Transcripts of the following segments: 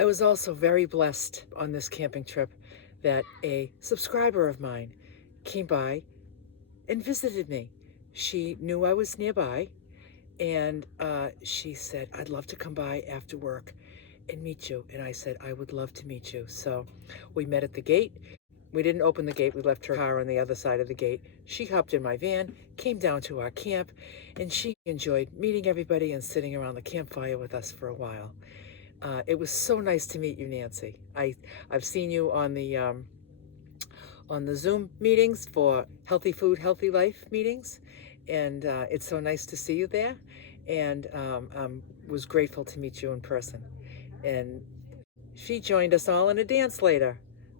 I was also very blessed on this camping trip that a subscriber of mine came by and visited me. She knew I was nearby, and she said, I'd love to come by after work and meet you. And I said, I would love to meet you. So we met at the gate. We didn't open the gate. We left her car on the other side of the gate. She hopped in my van, came down to our camp, and she enjoyed meeting everybody and sitting around the campfire with us for a while. It was so nice to meet you, Nancy. I've seen you on the Zoom meetings for Healthy Food, Healthy Life meetings, and it's so nice to see you there, and was grateful to meet you in person. And she joined us all in a dance later.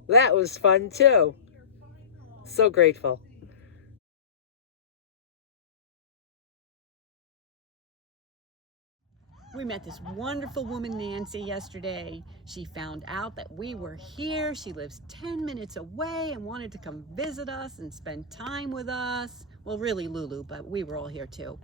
That was fun too. So grateful. We met this wonderful woman, Nancy, yesterday. She found out that we were here. She lives 10 minutes away and wanted to come visit us and spend time with us. Well, really Lulu, but we were all here too.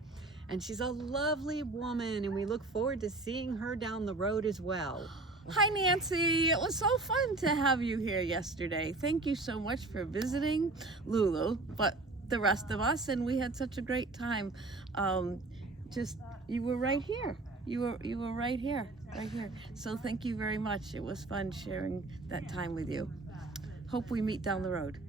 And she's a lovely woman, and we look forward to seeing her down the road as well. Hi, Nancy. It was so fun to have you here yesterday. Thank you so much for visiting Lulu, but the rest of us, and we had such a great time. You were right here. You were right here. So thank you very much. It was fun sharing that time with you. Hope we meet down the road.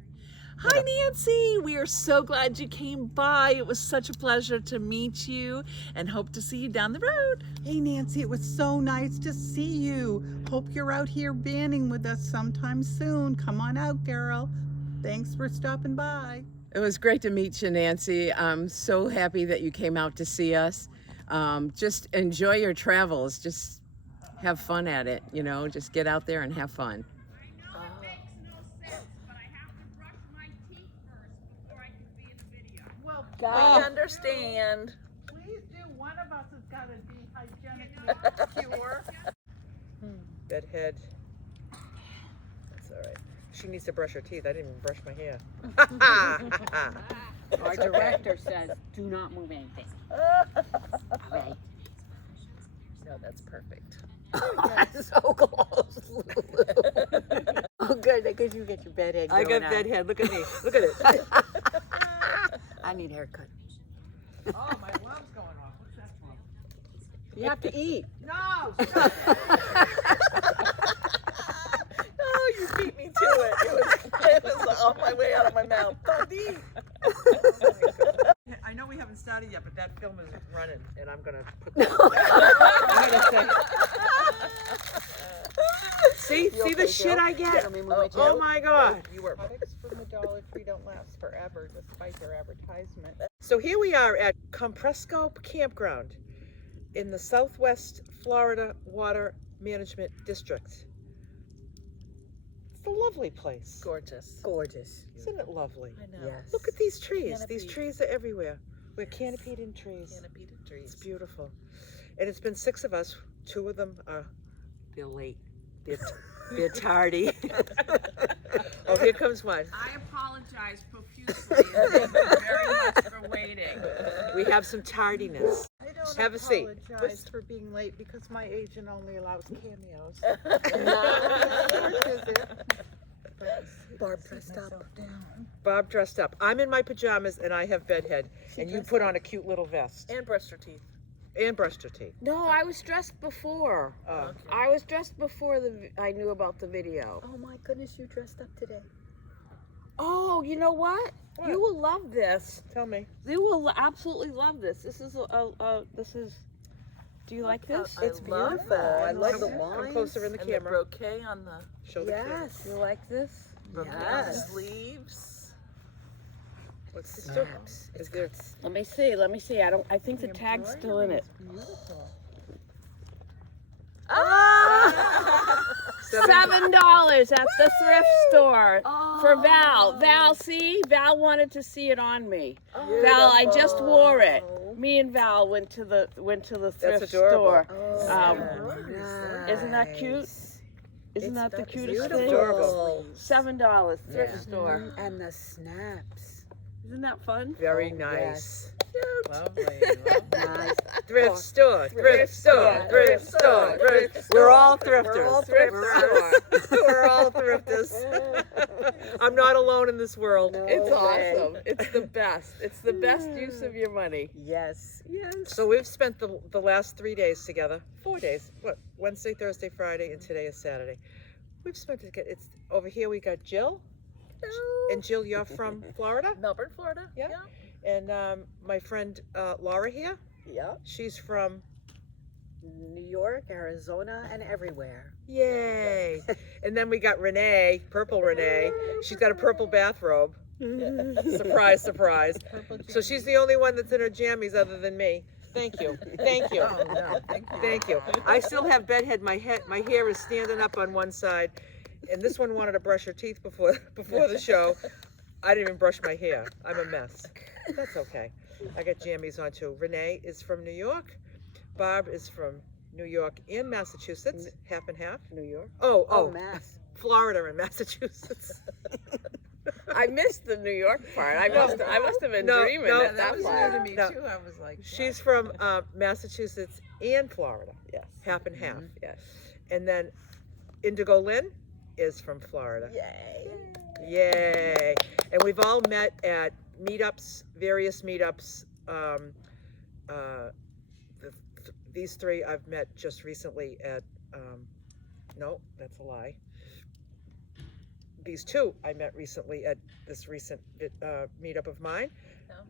Hi, Nancy. We are so glad you came by. It was such a pleasure to meet you and hope to see you down the road. Hey, Nancy, it was so nice to see you. Hope you're out here vanning with us sometime soon. Come on out, girl. Thanks for stopping by. It was great to meet you, Nancy. I'm so happy that you came out to see us. Just enjoy your travels. Just have fun at it, you know, just get out there and have fun. I understand. Please do. One of us has got to be hygienically pure. Bedhead. That's all right. She needs to brush her teeth. I didn't even brush my hair. Our director says, do not move anything. Okay. No, that's perfect. So close. Oh, good, because you get your bedhead going. I got bedhead. Look at me. Look at it. I need a haircut. Oh, my alarm's going off. What's that for? You have to eat. No! Oh, you beat me to it. It was on my way out of my mouth. Don't eat. I know we haven't started yet, but that film is running, and I'm gonna put that. See the shit I get? Oh my God! You were products from the Dollar Tree don't last forever, despite their advertisement. So here we are at Cumpressco Campground in the Southwest Florida Water Management District. It's a lovely place. Gorgeous. Gorgeous. Isn't it lovely? I know. Yes. Look at these trees. Canopied. These trees are everywhere. We're canopied in trees. Canopied trees. It's beautiful. And it's been 6 of us. 2 of them are, they're late. They're tardy. Oh, here comes one. I apologize profusely. Thank you very much for waiting. We have some tardiness. I don't Have a seat. apologize for being late because my agent only allows cameos. Barb dressed up. I'm in my pajamas and I have bedhead. And you put on a cute little vest. And brushed her teeth. And brushed her teeth. No, I was dressed before. Oh. I was dressed before I knew about the video. Oh my goodness, you dressed up today. Oh, you know what? What? You will love this. Tell me. You will absolutely love this. This is Do you like this? It's beautiful. I like the lines. Come closer in the And camera. the brocade on the Show the camera. You like this? brocade on the sleeves. What's the snaps? Is there? Let me see. I think the tag's still in it. Ah! $7 at the thrift store for Val. Val wanted to see it on me. Val, I just wore it. Me and Val went to the thrift store. Isn't that cute? Isn't that the cutest thing? Adorable. $7 thrift store. And the snaps. Isn't that fun? Very nice. cute. Lovely. Nice. Thrift store, thrift store, thrift store, thrift. We're all thrifters. We're all Thrift thrifters. store. We're all thrifters. I'm not alone in this world. It's Okay. awesome. It's the best. It's the best use of your money. Yes. Yes. So we've spent the last 3 days together. 4 days. What? Wednesday, Thursday, Friday, and today is Saturday. We've spent it. It's over here. We got Jill. And Jill, you're from Florida. Melbourne, Florida. Yeah. And my friend Laura here. Yep. She's from. New York, Arizona, and everywhere. Yay! And then we got Renee, purple Renee. She's got a purple bathrobe. Surprise, surprise. So she's the only one that's in her jammies other than me. Thank you. Thank you. Oh, no, thank you. Thank you. I still have bedhead. My hair is standing up on one side, and this one wanted to brush her teeth before the show. I didn't even brush my hair. I'm a mess. That's okay. I got jammies on too. Renee is from New York. Barb is from New York and Massachusetts, half and half. New York. Oh, Mass. Florida and Massachusetts. I missed the New York part. I must have been No, dreaming no, at That that was part. new to me No. too. I was like, She's from Massachusetts and Florida, Yes. half and half. Yes. And then Indigo Lynn is from Florida. Yay. Yay! And we've all met at meetups, various meetups. These three I've met just recently at, no, that's a lie. These two I met recently at this recent meetup of mine.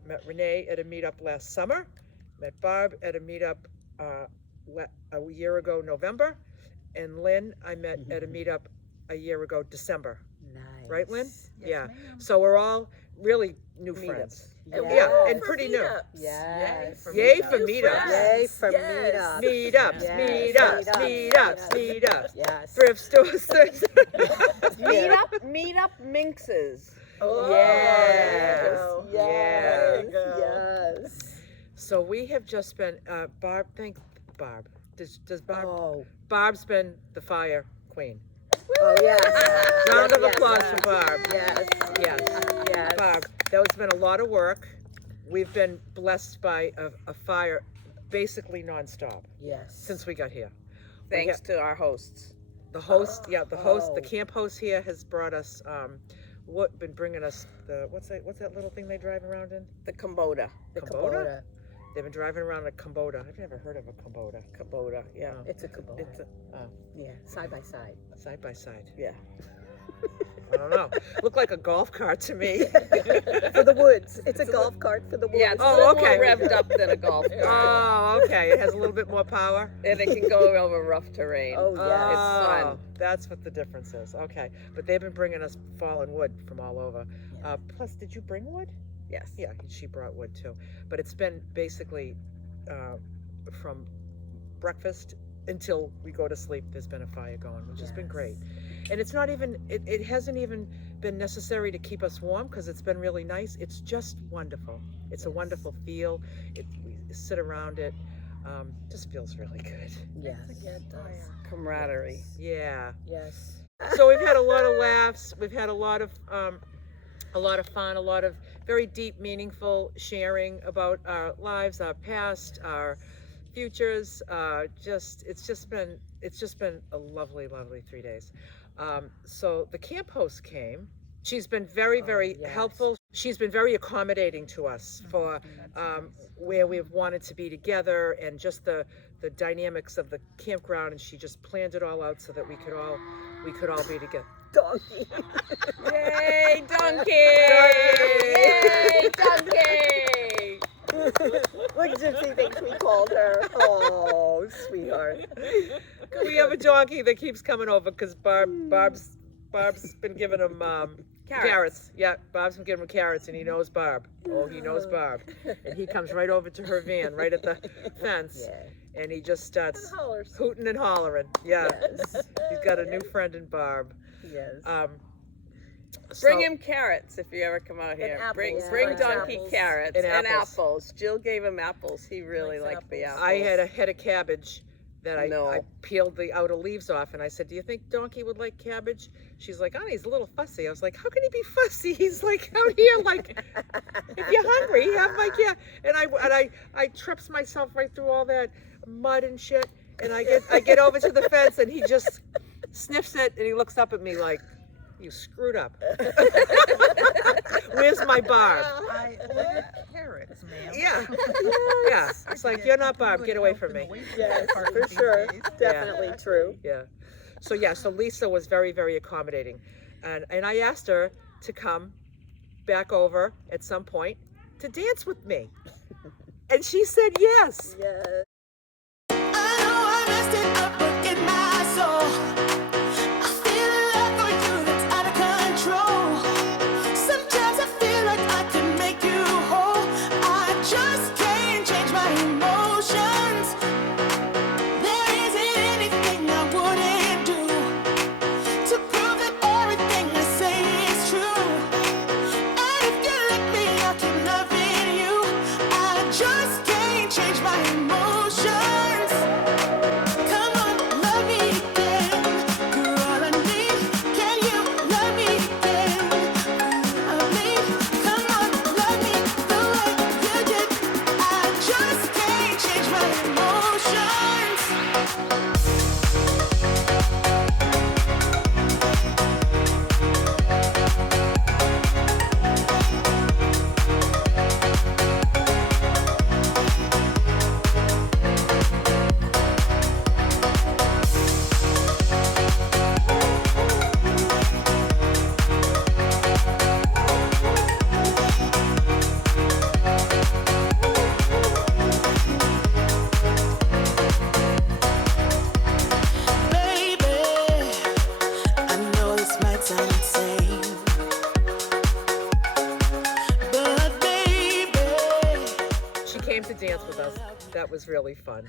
Met Renee at a meetup last summer. Met Barb at a meetup a year ago, November. And Lynn I met at a meetup a year ago, December. Nice. Right, Lynn? yes, Yeah. ma'am. So we're all really new friends. Yes. Yeah, and pretty new. Yes. Yay for meetups. Yay for Yes. meetups. Meetups, Yes. meetups, Meetups. meetups, meetups. Yes. Thrift stores. Meet up minxes. Oh, Yes. Yes. Yes. Yes. So we have just been, Barb, thank Barb. Does Barb, Oh. Barb's been the fire queen. Oh, yes. Round of Yes, applause yes. for Barb. Yes. Yes. Yes. Barb, that has been a lot of work. We've been blessed by a fire basically nonstop Yes. since we got here. Thanks to our hosts. The host, the Oh. camp host here has brought us, been bringing us what's that little thing they drive around in? The Kubota. The Kubota? Kubota. They've been driving around a Kubota. I've never heard of a Kubota. Kubota, yeah. Oh. It's a Kubota. It's a, Yeah, side by side. Side by side. yeah. I don't know. Looked like a golf cart to me. For the woods. It's a golf cart for the woods. Yeah, it's a Oh, little okay. more revved up than a golf cart. Oh, okay. It has a little bit more power. And it can go over rough terrain. Oh, yes. It's fun. That's what the difference is. Okay. But they've been bringing us fallen wood from all over. Plus, did you bring wood? Yes. Yeah, she brought wood too. But it's been basically from breakfast until we go to sleep, there's been a fire going, which has been great. And it's not even, it hasn't even been necessary to keep us warm because it's been really nice. It's just wonderful. It's a wonderful feel. We sit around it. Just feels really good. Yes. Camaraderie. Yeah. Yes. So we've had a lot of laughs. We've had a lot of fun, a lot of very deep, meaningful sharing about our lives, our past, our futures. It's just been a lovely, lovely 3 days. So the camp host came. She's been very, very yes. helpful. She's been very accommodating to us for where we've wanted to be together and just the dynamics of the campground. And she just planned it all out so that we could all be together. Donkey. Yay, donkey! Yay, donkey! What Gypsy thinks we called her. Oh, sweetheart. We have a donkey that keeps coming over because Barb's been giving him carrots. Yeah, Bob's been giving him carrots, and he knows Barb. Oh, he knows Barb, and he comes right over to her van, right at the fence, and he just starts hooting and hollering. Yeah, he's got a new friend in Barb. Yes. Bring him carrots if you ever come out here. Bring apples. donkey Apples. carrots And and apples. apples. Jill gave him apples. He really liked the apples. I had a head of cabbage that I peeled the outer leaves off, and I said, do you think Donkey would like cabbage? She's like, oh, he's a little fussy. I was like, how can he be fussy? He's like out here, like, if you're hungry, have my and I trips myself right through all that mud and shit, and I get over to the fence, and he just sniffs it, and he looks up at me like, you screwed up. Where's my Barb? I ordered carrots, ma'am. Yeah. Yeah. It's like, you're not Barb, get away from me. Yes, for sure. Definitely true. Yeah. So Lisa was very, very accommodating. And I asked her to come back over at some point to dance with me. And she said yes. Yes. I know I messed it up, but in my soul, I feel a love for you that's out of control. Sometimes I feel like I can make you whole. I just can't change my emotions. There isn't anything I wouldn't do to prove that everything I say is true. And if you let me, I'll keep loving you. I just can't change my emotions. Come on, love me again. You're all I need. Can you love me again? I need. Come on, love me the way you did. I just can't change my emotions. Baby, I know this might sound insane, but baby, She came to dance with us. That was really fun.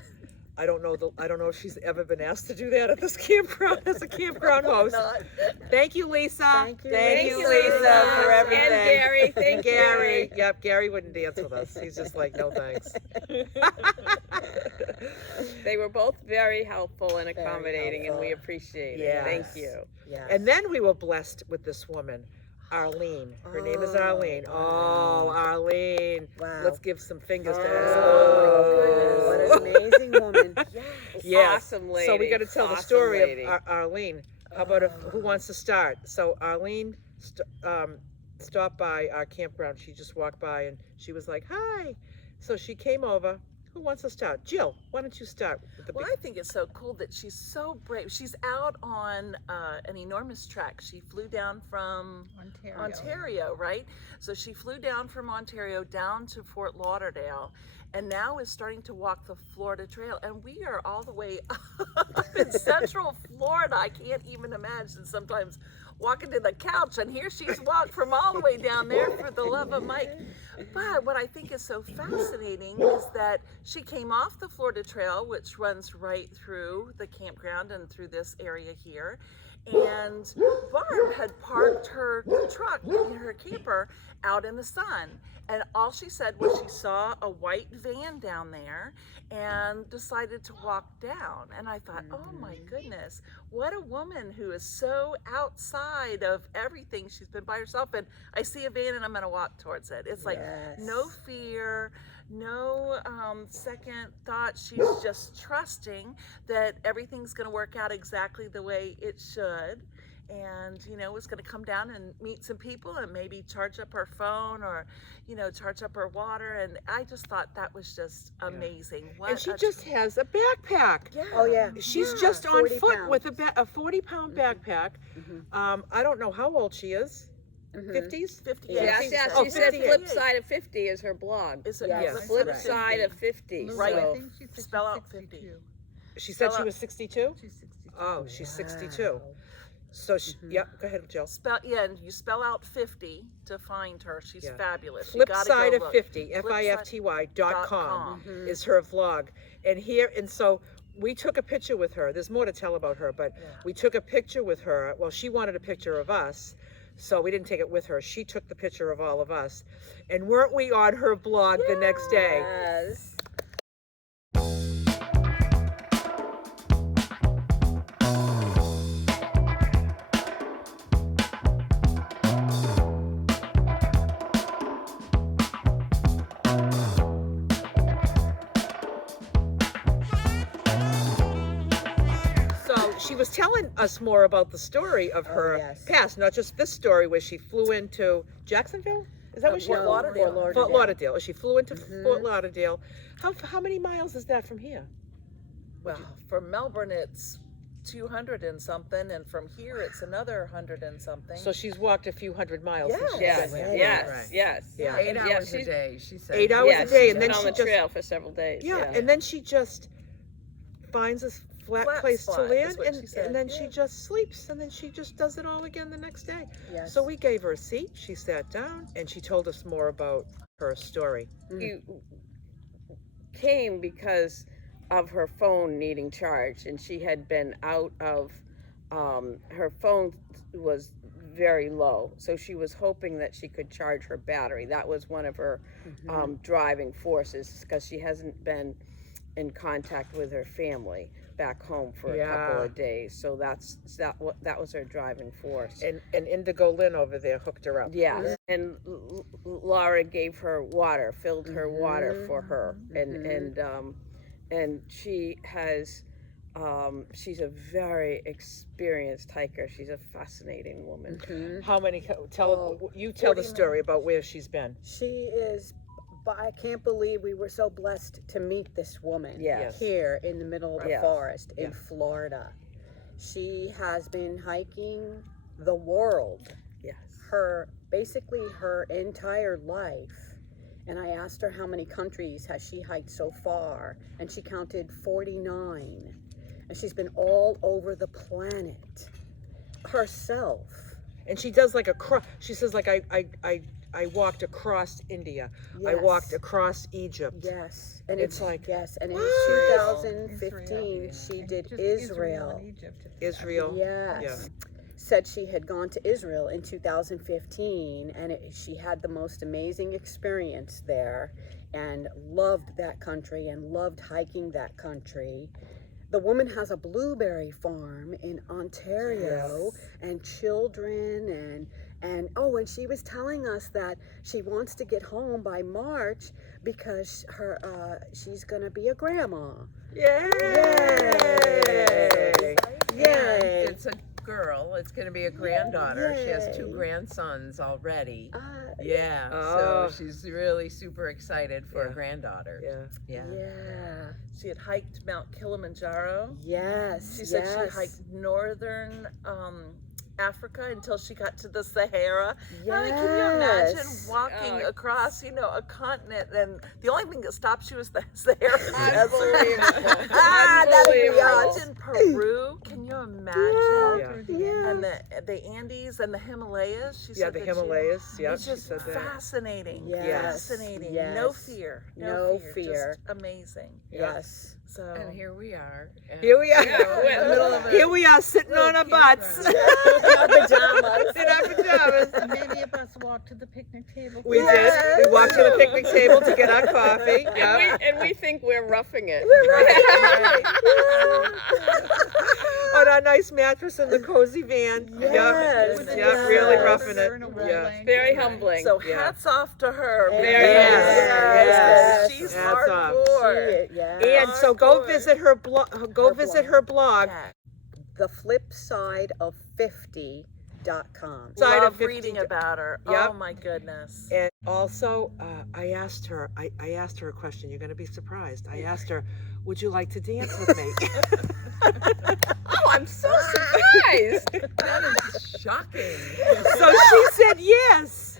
I don't know if she's ever been asked to do that at this campground as a campground host. Thank you, Lisa. Thank you. Thank you, Lisa, Lisa, for and everything. Gary, thank you. Gary. Yep, Gary wouldn't dance with us. He's just like, no thanks. They were both very helpful and accommodating, and we helpful. appreciate it. Yes. Thank you. Yes. And then we were blessed with this woman, Arlene. Her name is Arlene. Oh, Arlene. Wow. Let's give some fingers to Oh, this. what an amazing woman. Yes. Awesome lady. So we got to tell the Awesome story lady. of Arlene. How about who wants to start? So Arlene stopped by our campground. She just walked by and she was like, hi. So she came over. Who wants to start? Jill, why don't you start with the Well, I think it's so cool that she's so brave. She's out on an enormous trek. She flew down from Ontario, right? So she flew down from Ontario down to Fort Lauderdale, and now is starting to walk the Florida Trail. And we are all the way up in Central Florida. I can't even imagine sometimes walking to the couch, and here she's walked from all the way down there, for the love of Mike. But what I think is so fascinating is that she came off the Florida Trail, which runs right through the campground and through this area here. And Barb had parked her truck, her camper, out in the sun. And all she said was she saw a white van down there and decided to walk down. And I thought, oh my goodness, what a woman who is so outside of everything. She's been by herself, and I see a van and I'm gonna walk towards it. It's like no fear, no second thought. She's just trusting that everything's gonna work out exactly the way it should. And, you know, was going to come down and meet some people and maybe charge up her phone or, you know, charge up her water. And I just thought that was just amazing. What And she a just has a backpack. Yeah. Oh, yeah. She's just on 40 foot pounds. with a 40-pound backpack. I don't know how old she is. 50s? 50. Yeah, she yeah. said. Oh, She said 58. flip side of 50 is her blog. Is it Yes. Flip Right. side of 50. Right. So, Spell out 50. She said Spell she out- was 62? She's 62. Oh, she's 62. So, yeah, go ahead, Jill. And you spell out 50 to find her. She's Yeah. fabulous. You Flip gotta side go of look. 50, Flipside- FIFTY.com is her vlog. And so we took a picture with her. There's more to tell about her, but we took a picture with her. Well, she wanted a picture of us, so we didn't take it with her. She took the picture of all of us. And weren't we on her blog the next day? Yes. was telling us more about the story of her yes. past, not just this story where she flew into Jacksonville. Is that what she? Fort Lauderdale. Fort Lauderdale. She flew into Fort Lauderdale. How many miles is that from here? Well, from Melbourne it's 200 and something, and from here it's another 100 and something. So she's walked a few hundred miles. since she's Yes, been here. yes, Right. yes. Yeah. 8 Yeah, hours a she's- day, she said. 8 hours Yeah, a day, she's and then been on she the just trail for several days. yeah, and then she just finds a flat place to spot is land, what she said, and then yeah. she just sleeps, and then she just does it all again the next day. Yes. So we gave her a seat. She sat down, and she told us more about her story. You came because of her phone needing charged, and she had been out of her phone was very low, so she was hoping that she could charge her battery. That was one of her driving forces, because she hasn't been in contact with her family back home for a couple Yeah. of days, so that was her driving force. And Indigo Lynn over there hooked her up. Yes, and Laura gave her water, filled her water for her, and she has, she's a very experienced hiker. She's a fascinating woman. How many? Tell the story about where she's been. She is, I can't believe we were so blessed to meet this woman Yes. here in the middle of the Yes. forest in Yeah. Florida. She has been hiking the world, Yes. basically her entire life. And I asked her how many countries has she hiked so far, and she counted 49. And she's been all over the planet herself. And she does like she says like I walked across India. I walked across Egypt. Yes, and It's like, yes, and in what? 2015 she did Israel. Israel. Yes. Yeah. Said she had gone to Israel in 2015, and she had the most amazing experience there, and loved that country and loved hiking that country. The woman has a blueberry farm in Ontario, and children, and she was telling us that she wants to get home by March because she's gonna be a grandma. Yay! Yay! It's a girl. It's going to be a granddaughter. She has 2 Yay. grandsons already. Uh, Yeah. Oh. So she's really super excited for Yeah. a granddaughter. Yeah. Yeah. yeah. She had hiked Mount Kilimanjaro. Yes. She said yes. she hiked northern Africa until she got to the Sahara. I mean, can you imagine Yes. walking across, a continent, and the only thing that stops you is the Sahara Desert? Unbelievable. That'd be Unbelievable. Imagine Peru. Can you imagine? Yeah. And the Andes and the Himalayas. She Yeah, said the that Himalayas. Yeah, It's she just said that. fascinating. Yes. Fascinating. Yes. No fear. No fear. Just amazing. Yes. So And here we are. And, Here we are. you know, in the middle of a Here we are sitting on our butts. Our pajamas. In our pajamas. Many of us walked to the picnic table. We did. We walked to the picnic table to get our coffee. Yeah. And we think we're roughing it. On our nice mattress in the cozy van. Yes, Yeah, really yes. roughing it. Yeah. Very humbling. So yeah. hats off to her. Yes. Yes. She's Hats off. hardcore. Yeah. And so go Hardcore. visit her blog. Go visit her blog. The flip side of 50.com. Side Love of 50 reading about her. Yep. Oh my goodness. And also, I asked her a question. You're going to be surprised. I asked her, would you like to dance with me? Oh, I'm so surprised. That is shocking. So she said yes.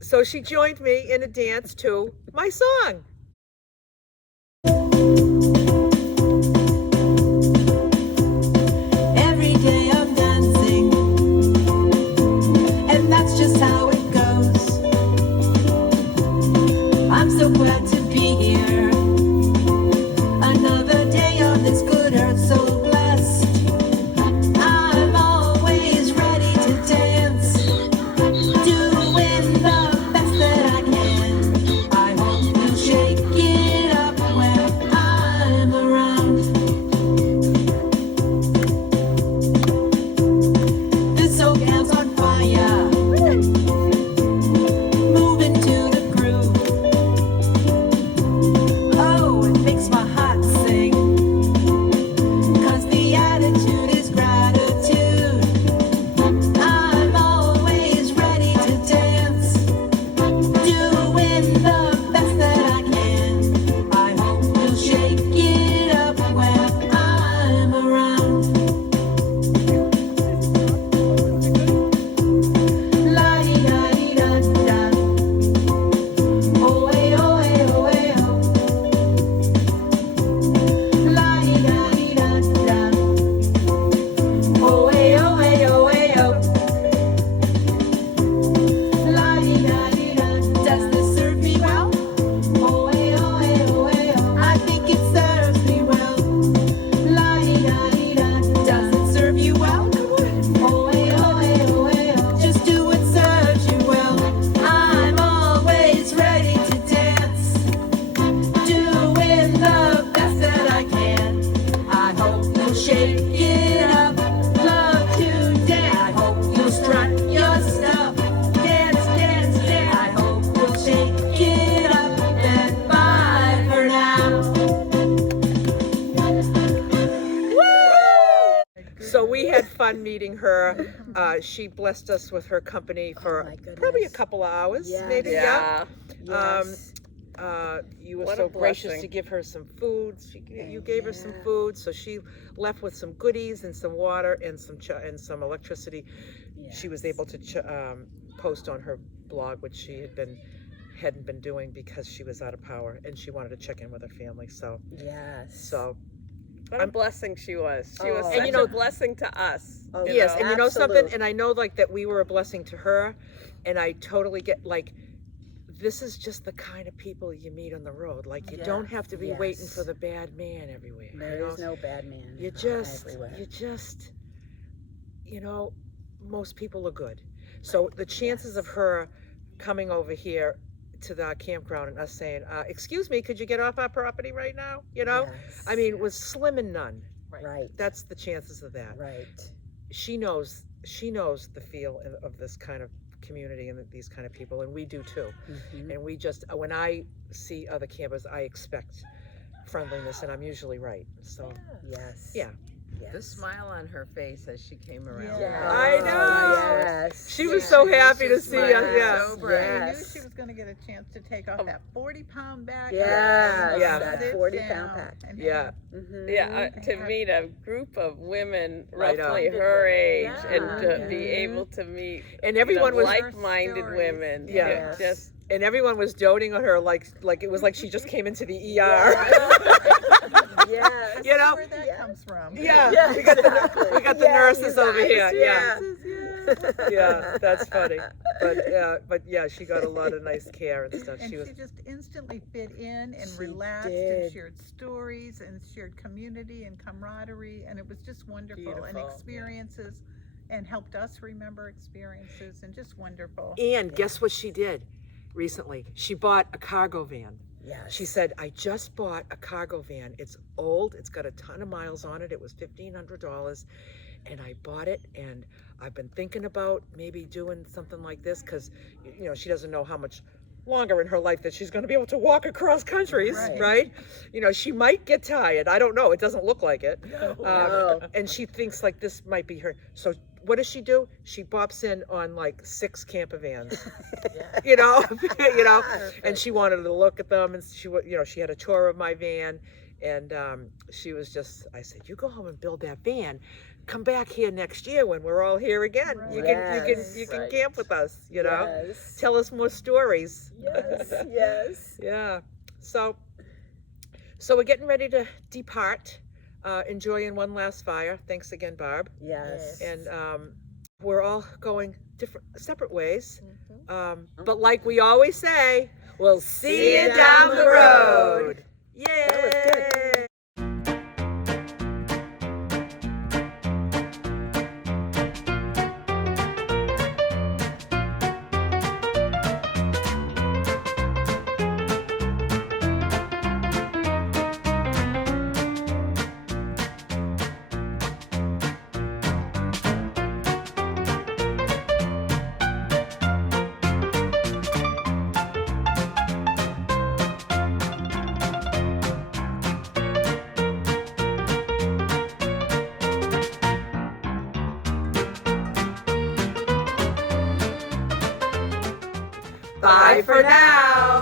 So she joined me in a dance to my song. Every day I'm dancing, and that's just how it goes. I'm so glad to be here. Another day on this good earth, so blessed. I'm always ready to dance, doing the best that I can. I hope you'll share fun meeting her. She blessed us with her company for my goodness. probably a couple of hours, Yes. maybe. Yeah. Yes. You were What so a gracious blessing. to give her some food. You gave her some food, so she left with some goodies and some water and some electricity. She was able to post on her blog, which she hadn't been doing because she was out of power, and she wanted to check in with her family. So What a blessing she was. She was Oh. such And a blessing to us. Oh, you yes, know? and you know something, Absolute. and I know like that we were a blessing to her, and I totally get like this is just the kind of people you meet on the road. Like you don't have to be waiting for the bad man everywhere. There is no bad man. You just, you know, most people are good. So the chances of her coming over here to the campground and us saying, excuse me, could you get off our property right now? You know, I mean, it was slim and none. Right. That's the chances of that. Right. She knows the feel of this kind of community and these kind of people, and we do too. Mm-hmm. And we just, when I see other campers, I expect friendliness, and I'm usually right. So Yes. yeah. The smile on her face as she came around. Yes. I know. Yes. She was so happy to see us. smiling Yeah. so bright. I knew Yes. she was going to get a chance to take off that 40-pound bag. Yes, Yeah. that Sit 40-pound down pack. and Yeah. Mm-hmm. Yeah, to meet a group of women Right on. roughly her age and to be Yeah. able to meet And everyone was like-minded stories. women. Yeah. It just and everyone was doting on her like it was like she just came into the ER. Yes. You know? Where that comes from. Yeah. Yes, We got exactly. the Yeah, nurses you over guys, here. yeah. Yeah, that's funny. But yeah, she got a lot of nice care and stuff. And She was she just instantly fit in and She relaxed did. and shared stories and shared community and camaraderie, and it was just wonderful. And Beautiful. experiences, and helped us remember experiences, and just wonderful. And guess what she did recently? She bought a cargo van. Yes. She said, I just bought a cargo van. It's old. It's got a ton of miles on it. It was $1,500. And I bought it, and I've been thinking about maybe doing something like this because, you know, she doesn't know how much longer in her life that she's going to be able to walk across countries, right? You know, she might get tired. I don't know. It doesn't look like it. No. And she thinks like this might be her. So what does she do? She bops in on like 6 campervans, you know, and she wanted to look at them, and she had a tour of my van, and she was just, I said, you go home and build that van. Come back here next year when we're all here again. You can camp with us, you know. Yes. Tell us more stories. Yes. Yes. Yeah. So we're getting ready to depart, enjoying one last fire. Thanks again, Barb. Yes. And we're all going separate ways. But like we always say, we'll see you down the road. Yay! That was good. Bye for now.